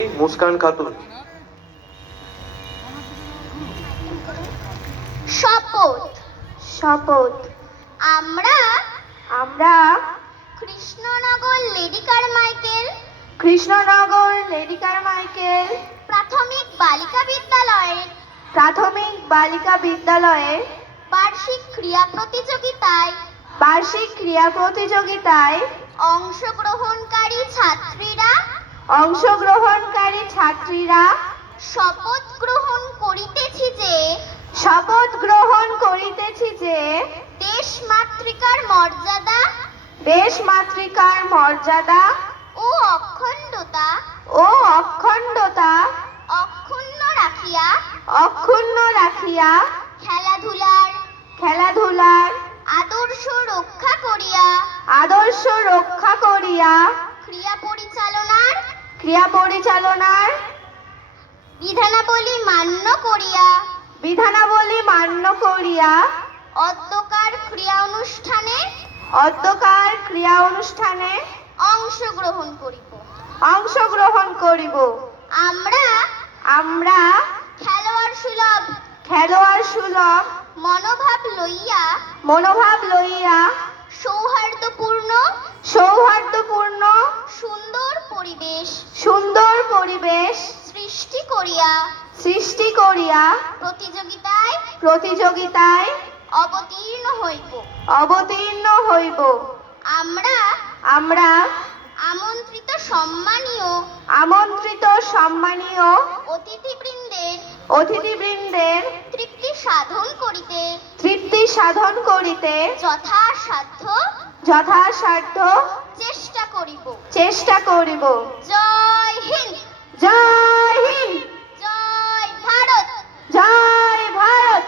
মুস্কান খাতুন। শপথ। শপথ। আমরা আমরা Krishnanagar lady Carmichael Krishnanagar lady Carmichael প্রাথমিক বালিকা বিদ্যালয়ের প্রাথমিক বালিকা বিদ্যালয়ের বার্ষিক ক্রীড়া প্রতিযোগিতায় অংশগ্রহণকারী ছাত্রীরা শপথ গ্রহণ করিতেছি যে দেশমাতৃকার মর্যাদা ও অখণ্ডতা অক্ষুণ্ণ রাখিয়া খেলাধুলার আদর্শ রক্ষা করিয়া ক্রীড়া পরিচালনার বিধানাবলী মান্য করিয়া অদ্যকার ক্রীড়া অনুষ্ঠানে অংশগ্রহণ করিব। আমরা খেলোয়াড় সুলভ মনোভাব লইয়া সৌহার্দ্যপূর্ণ সুন্দর পরিবেশ সৃষ্টি করিয়া প্রতিযোগিতায় অবতীর্ণ হইব। আমরা আমন্ত্রিত সম্মানীয় অতিথিবৃন্দের তৃপ্তি সাধন করিতে যথাসাধ্য চেষ্টা করিব। জয় হিন্দ। জয় হিন্দ। জয় ভারত। জয় ভারত।